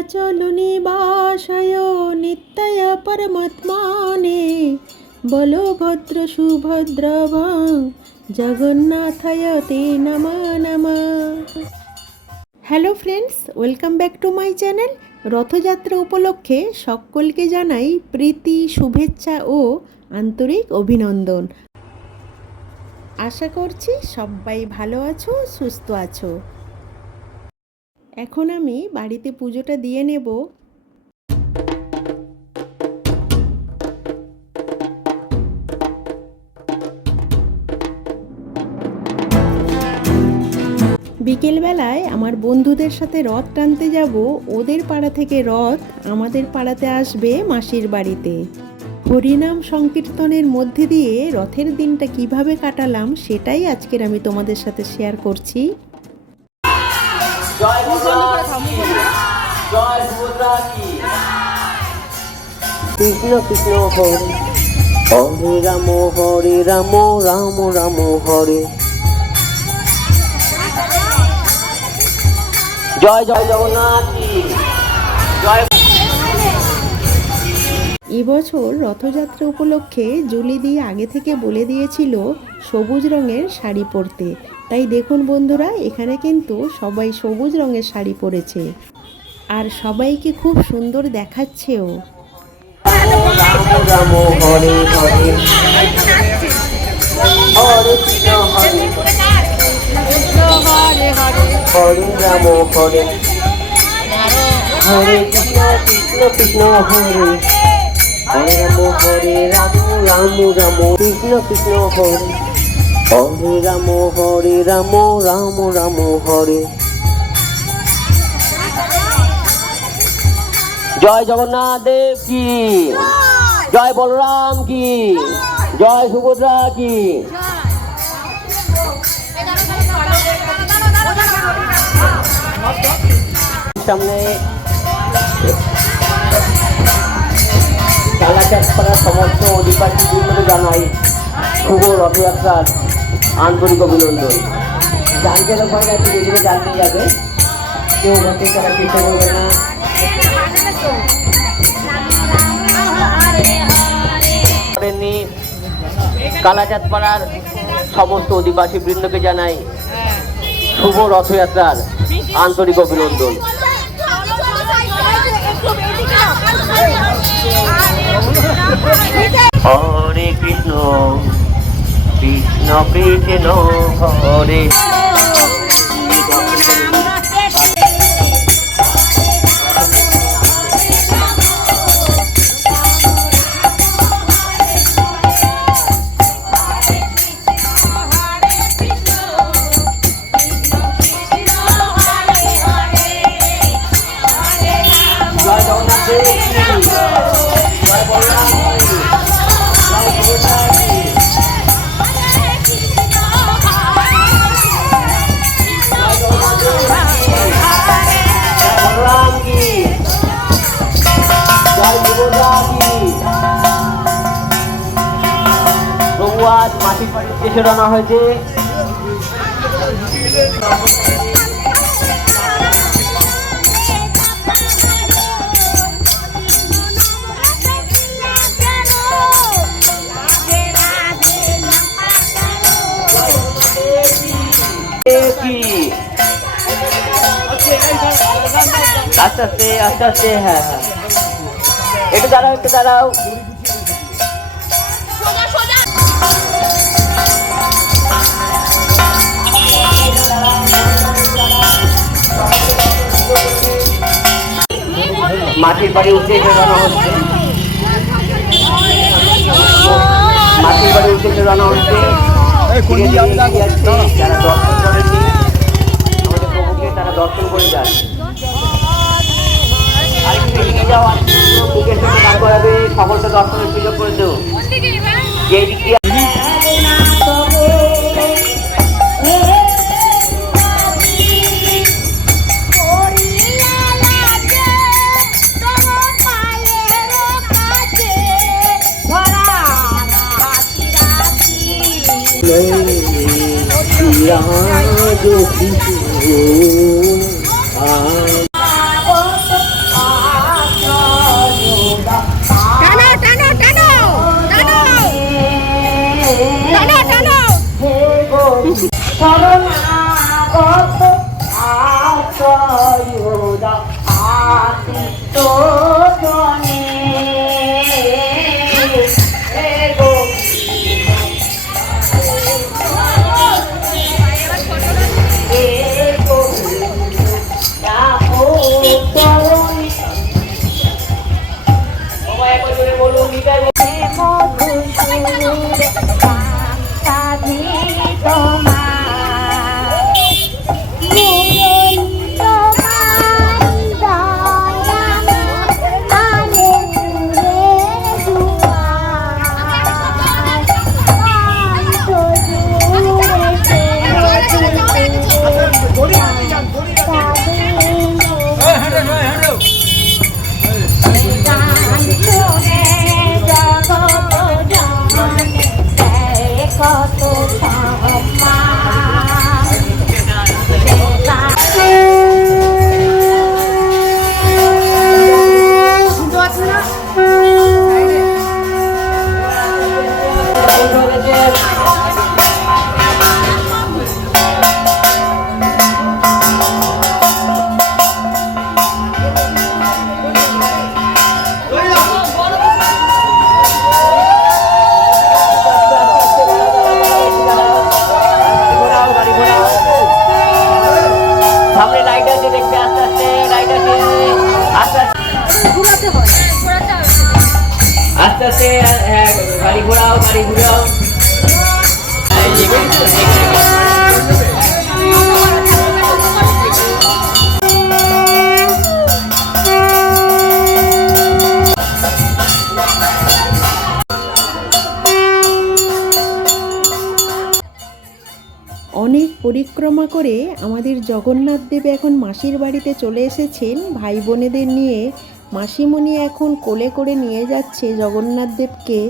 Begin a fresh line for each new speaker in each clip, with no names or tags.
নীলাচলনিবাসায় নিত্যায় পরমাত্মানে। বলভদ্র সুভদ্র ভং, জগন্নাথায় তে নম নম। Hello friends welcome back to my channel Rathyatra উপলক্ষে সকলকে জানাই প্রীতি, শুভেচ্ছা ও আন্তরিক অভিনন্দন। আশা করছি সবাই ভালো আছো, সুস্থ আছো। এখন আমি বাড়িতে পুজোটা দিয়ে নেব। বিকেলবেলায় আমার বন্ধুদের সাথে রথ টানতে যাব। ওদের পাড়া থেকে রথ আমাদের পাড়াতে আসবে মাসির বাড়িতে। হরিনাম সংকীর্তনের মধ্যে দিয়ে রথের দিনটা কীভাবে কাটালাম সেটাই আজকের আমি তোমাদের সাথে শেয়ার করছি।
জয় জয় কৃষ্ণ কৃষ্ণ হরে। হরে রাম হরে রাম রাম রাম হরে। জয় জয় জগন্নাথ জয়
এবছর রথযাত্রা উপলক্ষে জুলি দিয়ে আগে থেকে বলে দিয়েছিল সবুজ রঙের শাড়ি পরতে। তাই দেখুন বন্ধুরা, এখানে কিন্তু সবাই সবুজ রঙের শাড়ি পরেছে। আর সবাইকে খুব সুন্দর দেখাচ্ছেও।
হরে কৃষ্ণ কৃষ্ণ কৃষ্ণ, হরে রাম হরে রাম রাম রাম, কৃষ্ণ কৃষ্ণ, হরে। হরে রাম হরে রাম রাম রাম, হরে। জয় জগন্নাথ দেব কি? জয় বলরাম কি? জয় সুভদ্রা কি? সামনে কালাচাঁদ পাড়ার সমস্ত অধিবাসী বৃন্দকে জানাই শুভ রথযাত্রার আন্তরিক অভিনন্দন। জানতে লোকের কাছে যেগুলো জানতে যাবে কেউ ঘটে তারা চেষ্টা করবে না। করেননি কালাচাঁদ পাড়ার সমস্ত অধিবাসী বৃন্দকে জানাই শুভ রথযাত্রার আন্তরিক অভিনন্দন। হরে কৃষ্ণ। কৃষ্ণ কৃষ্ণ হরে দেশে রানা হয়েছে। কি? আস্তে আস্তে আস্তে আস্তে হ্যাঁ হ্যাঁ। একটু দাঁড়াও একটু দাঁড়াও। মাটির বাড়ি উদ্দেশ্যে রানা হচ্ছে। মাটির বাড়ি উঠে রানা হচ্ছে। যারা দর্শন আমাদের প্রভুকে তারা দর্শন করে যান সকলকে দর্শনের সুযোগ করে দেও। যেই দিক দিয়ে
রাজ কত
দেখবে আস্তে আস্তে লাইট আছে আস্তে আস্তে আস্তে আস্তে হ্যাঁ গাড়ি ঘোরাও গাড়ি ঘোরাও।
পরিক্রমা করে আমাদের জগন্নাথ দেব এখন মাসির বাড়িতে চলে এসেছেন। ভাই বোনেদের নিয়ে মাসিমণি এখন কোলে করে নিয়ে যাচ্ছে জগন্নাথ দেবকে।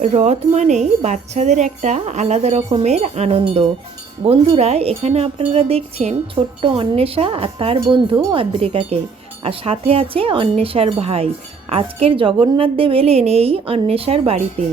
রথ মানেই বাচ্চাদের একটা আলাদা রকমের আনন্দ। বন্ধুরা, এখানে আপনারা দেখছেন ছোট্ট অন্বেষা আর তার বন্ধু অদ্রিকাকে। আর সাথে আছে অন্বেষার ভাই। আজকের জগন্নাথ দেব এলেন এই অন্বেষার বাড়িতে।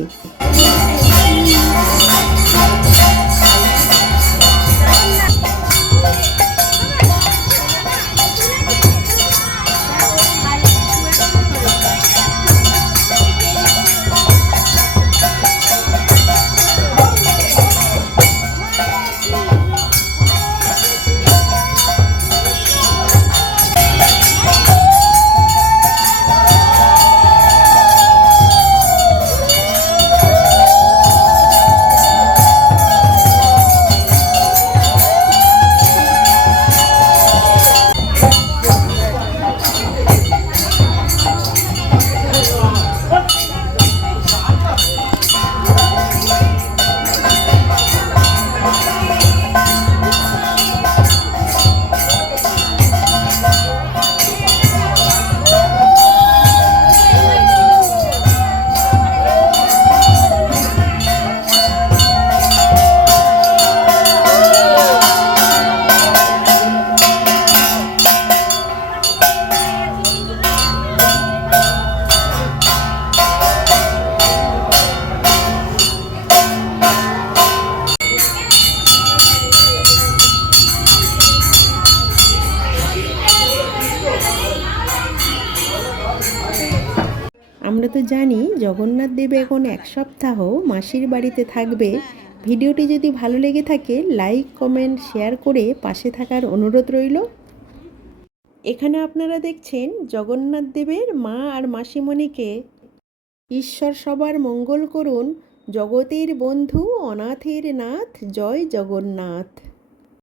জগন্নাথ দেব এখন এক সপ্তাহ মাসির বাড়িতে থাকবে। ভিডিওটি যদি ভালো লেগে থাকে, লাইক, কমেন্ট, শেয়ার করে পাশে থাকার অনুরোধ রইল। এখানে আপনারা দেখছেন জগন্নাথ দেবের মা আর মাসিমণিকে। ঈশ্বর সবার মঙ্গল করুন। জগতের বন্ধু, অনাথের নাথ, জয় জগন্নাথ।